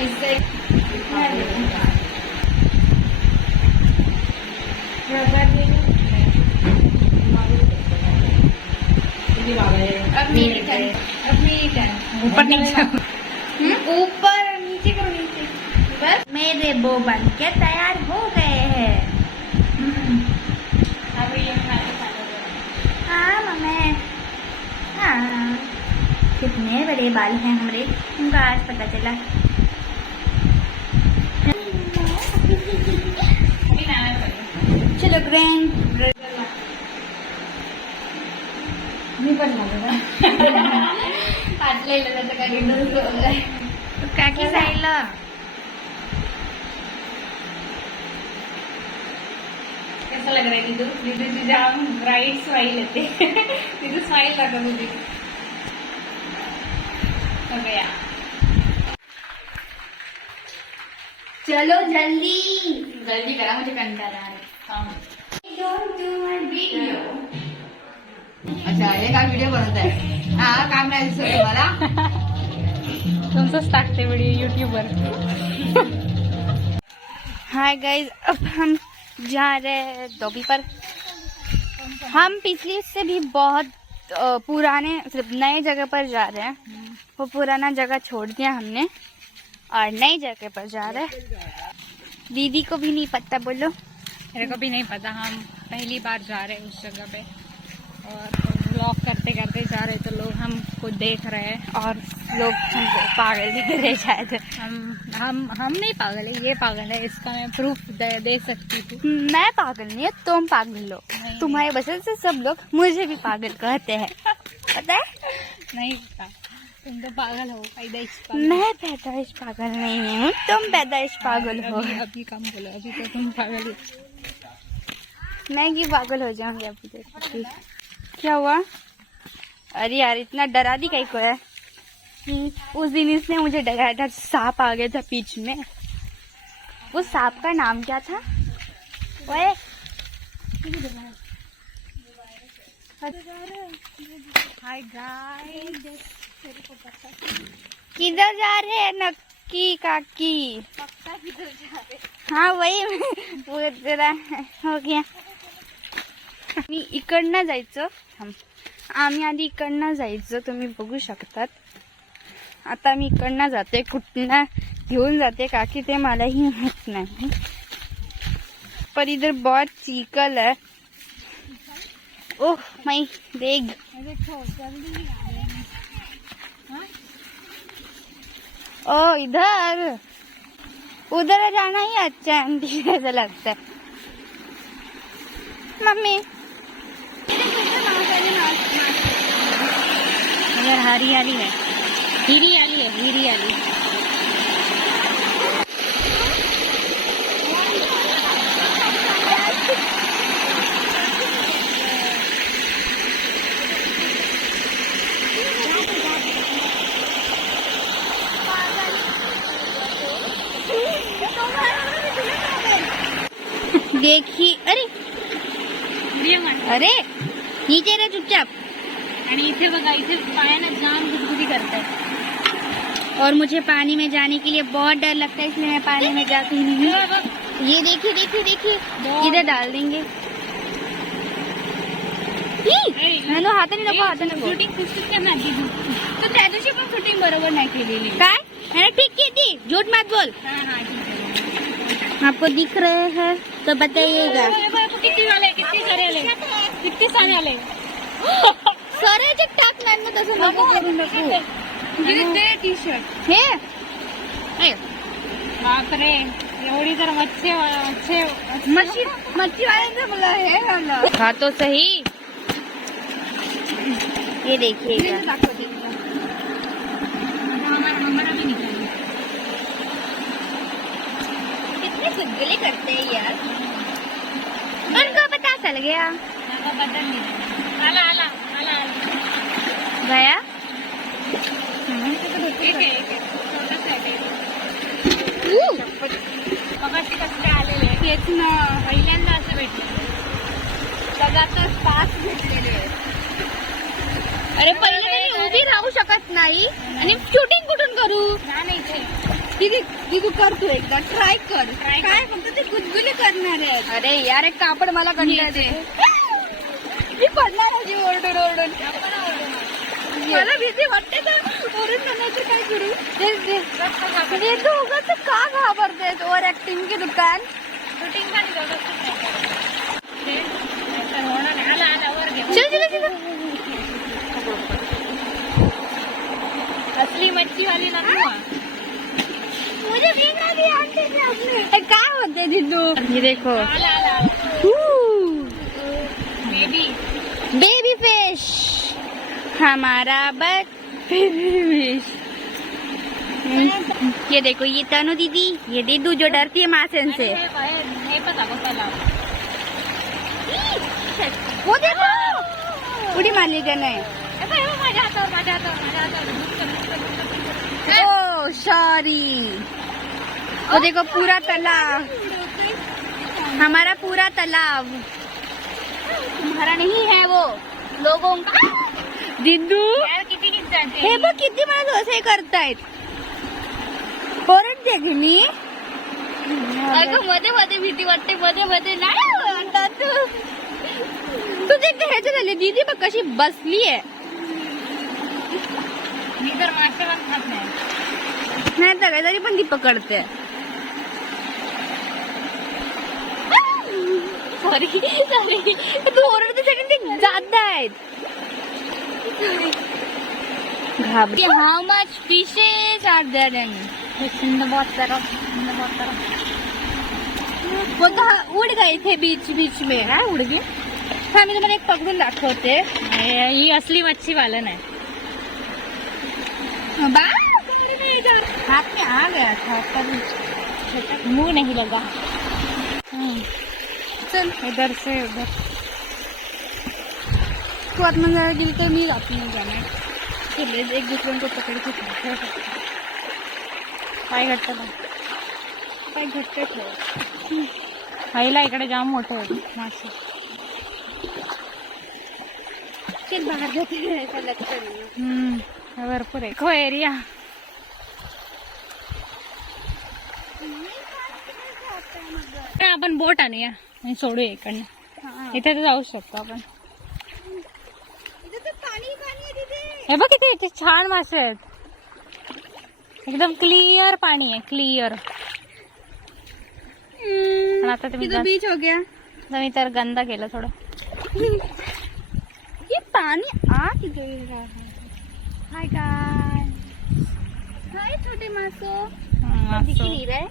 इससे ऊपर नीचे ऊपर नीचे करो नीचे बस। मेरे बो बन के तैयार हो गए हैं। हाँ मम्मी, हाँ कितने बड़े बाल हैं हमारे, उनका आज पता चला। चलो ग्रैंड मी पण फाटलेलं त्याचं काय काकी जायला कैसा लग रहा है दीदू? दीदी तुझे हम ब्राइट स्माइल लेते दीदू स्माइल लगा मुझे हो गया। चलो जल्दी जल्दी करा मुझे कंटाळा आ रहा है। अच्छा ये का वीडियो बनवत आहे? हा काम नाही दिसत तुम्हाला? तुमचंच टाकते वीडियो यूट्यूबवर। हाय गाइस, अब हम जा रहे हैं धोबी पर। हम पिछली से भी बहुत पुराने सिर्फ नए जगह पर जा रहे हैं। वो पुराना जगह छोड़ दिया हमने और नई जगह पर जा रहे हैं। दीदी को भी नहीं पता, बोलो। मेरे को भी नहीं पता, हम पहली बार जा रहे हैं उस जगह पे और व्लॉग करते करते जा रहे तो लोग हमको देख रहे हैं और लोग हमको पागल दिख रहे शायद। हम नहीं पागल है, ये पागल है, इसका मैं प्रूफ दे सकती थी। मैं पागल नहीं है, तुम पागल हो। तुम्हारे वजह से सब लोग मुझे भी पागल कहते हैं, पता है? नहीं पता, तुम तो पागल हो, पैदाइश पागल। मैं पैदाइश पागल नहीं हूँ, तुम पैदाइश पागल हो। अभी कम बोलो, अभी तो तुम पागल हो। मैं क्यों पागल हो जाऊंगी अभी देखो। क्या हुआ? अरे यार इतना डरा दी कहीं को है। उस दिन इसने मुझे डराया था, सांप आ गया था बीच में। वो सांप का नाम क्या था? ओए हाय गाइस, किधर जा रहे हैं नक्की काकी? पक्का किधर जा रहे? हाँ वही वो जरा हो गया। मी इकडनं जायचं, आम्ही आधी इकडनं जायचं, तुम्ही बघू शकतात। आता मी इकडनं जाते, कुठनं घेऊन जाते काकी ते मलाही माहित नाही, पर इधर बहुत चीकल है। ओह माई देख, ओ इधर उधर जाना ही अच्छा है, आंटी ऐसा लगता है। मम्मी इधर हरियाली है, हिरियाली है, हिरियाली। देखी, अरे अरे नीचे रे चुपचाप। आणि इथे बघा, इथे पायानं जाम गुदगुदी करताय और मुझे पानी में जाने के लिए बहुत डर लगता है, इसलिए मैं पानी में जाती नहीं। ये देखिए देखिए देखिए, इधर डाल देंगे। नो हाताने नको, हाताने नको। शूटिंग कुस्तीत करणार दीदी, तर त्या दिवशी पण शूटिंग बरोबर नाही केलेली। काय मैंने ठीक की थी, झूठ मत बोल। हाँ ठीक है। आपको दिख रहे हैं तो बताइएगा। किती वाले, किती सारे आले, किती सारे आले। सरायचे टाकणार ना, तसं नको करू नको। टी शर्ट हे बापरे, एवढी तर मच्छी मच्छी वाले बोला है, खा तो सही। ये देखिएगा, कितने गुदगुले करते हैं यार, उनको पता चल गया। बदल नहीं आला आला आला गया। एक आहे, छोटासा आहे। मगाशी कसले आलेले, तेच ना, पहिल्यांदा असं भेटले, लगातार 5 भेटलेले। अरे पहिले मी उभी राहू शकत नाही आणि शूटिंग कुठून करू? नाही इथे दीदी तू कर, तू एकदा ट्राय कर. काय फक्त ते गुदगुले करणार आहे. अरे यार एक कापड मला कंटाळते. मी पडणार आहे ओरडून ओरडून. मला भीती वाटते ना ओरडून म्हणायचं काय करू. ते तू उगाच का घाबरतेस. ओव्हर ऍक्टिंग की दुकान. शूटिंग साठी होणार नाही. आला आला वर घे. चल असली मच्छी वाली ना तू. मुझे देखना भी आते थे आपने. काय होते दिदू. ये देखो आला आला बेबी बेबी फिश. हमारा बेबी फिश. ये देखो ये तनु दीदी, ये दीदू जो डरती है मासन से. नहीं पता को तालाब. वो देखो उडी मारली त्याने. माझ्या हातावर ओ सॉरी. वो देखो पूरा तालाब, हमारा पूरा तालाब. तुम्हारा नहीं है वो, लोगों का. दिदू यार किती जाते. हे बघ किती मला असे करतायत. ओरड दे मी. अगं मध्ये मध्ये भीती वाटते. मध्ये मध्ये नाही वाटत. तू देखते ह्याच्या झाली. दीदी बघ कशी बसली आहे. मी तर मासे पण खात नाही. नाही तर काय तरी पण ती पकडते. Sorry sorry. तू ओरडते साठी ते जात आहेत. घाबरी. How much fishes are there in बहुत तरफ. वो तो उड़ गए थे बीच में. काय उडगे. हाँ मी तुम्हाला एक पकडून दाखवते. ही असली मच्छी वाला नाही. हाथ में आ गया था पर मुंह नहीं लगा. चल इधर से उधर. तू आत्महत्या गेली तर मी जात नाही जाणार. चल एक दुसऱ्यां को पकड़ के ठेव. काय घट्ट काय घट्ट ठेव. खायला इकडे जाम मोठे आहेत मासे. चल बाहेर जाते. ऐसा लगता नहीं. भरपूर आहे. खो एरिया. आपण बोट आणूया आणि सोडूया इकडनं. इथे तर जाऊ शकतो आपण. हे बघ किती छान मासे आहेत. एकदम क्लिअर पाणी आहे. क्लिअर. पण आता तुम्ही बीच हो गया. मी तर गंदा केलं थोडं. ये पानी आ किधर रहा है. Hi guys. हाय छोटे मासो. दिख नहीं रहा है.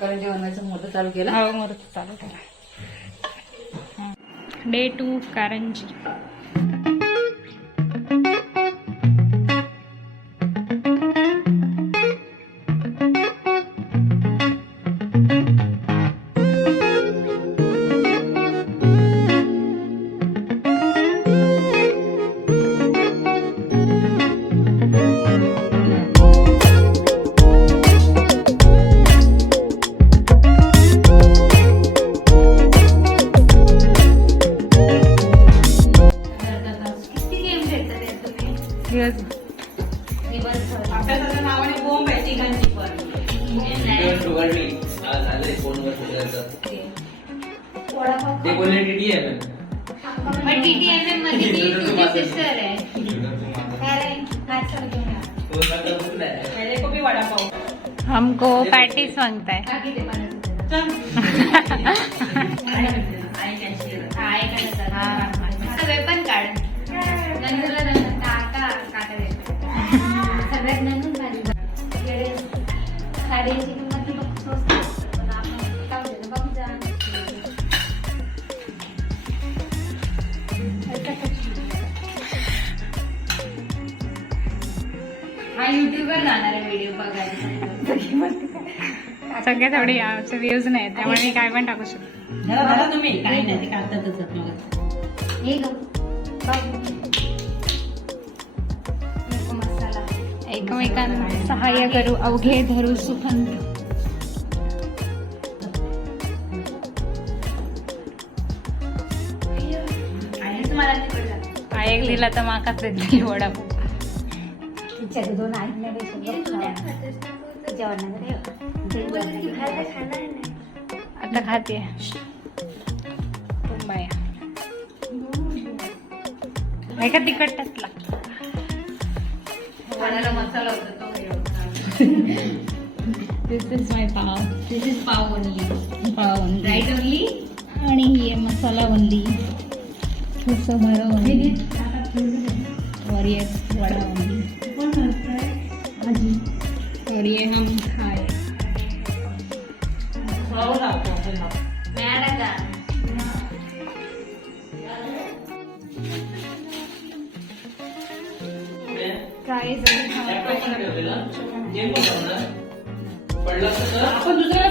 करंजी बनवायचं मोठं चालू केलं. हो मुहूर्त चालू केला. डे 2 कारंजी. अभ्यासाच्या नावाने बोंब आहे तिघांची पण. ते बोलले डीडी आहे पण TTNM मध्ये ती तुझी सिस्टर आहे. मेरे को भी वड़ा पाव. हमको पैटीज मांगता है. काकी ते पण. वेपन काढ. नंदूला काका काका देतो. सगळ्यात नंदून भाजी साडीची किंमत ती बघ स्वस्त असते. पण आपण काय देतो बघ जा. हा युट्यूबवर जाणार आहे व्हिडिओ बघायला. सगळे थोडी आमचे व्ह्यूज नाही त्यामुळे मी काय पण टाकू शकतो. तुम्ही काही नाही ते काढतातच. हे गं मसाला. एकमेकांना सहाय्य करू अवघे धरू सुखंत. मला तिकड लागतं. आयक दिला तर माकाच देतली वडापाव. आता खाते बाया नाही का तिखटच लागतं. मसाला होता तो दिस is my pav. This is pav only. Pav only. Right only. आणि ही आहे मसाला ओनली. थोडंसं बरं ओनली. और ये वड़ा ओनली. और ये हम खाए. Laptop पण ठेवलेला. गेम पण बनवणार. पडला तर आपण दुसऱ्याला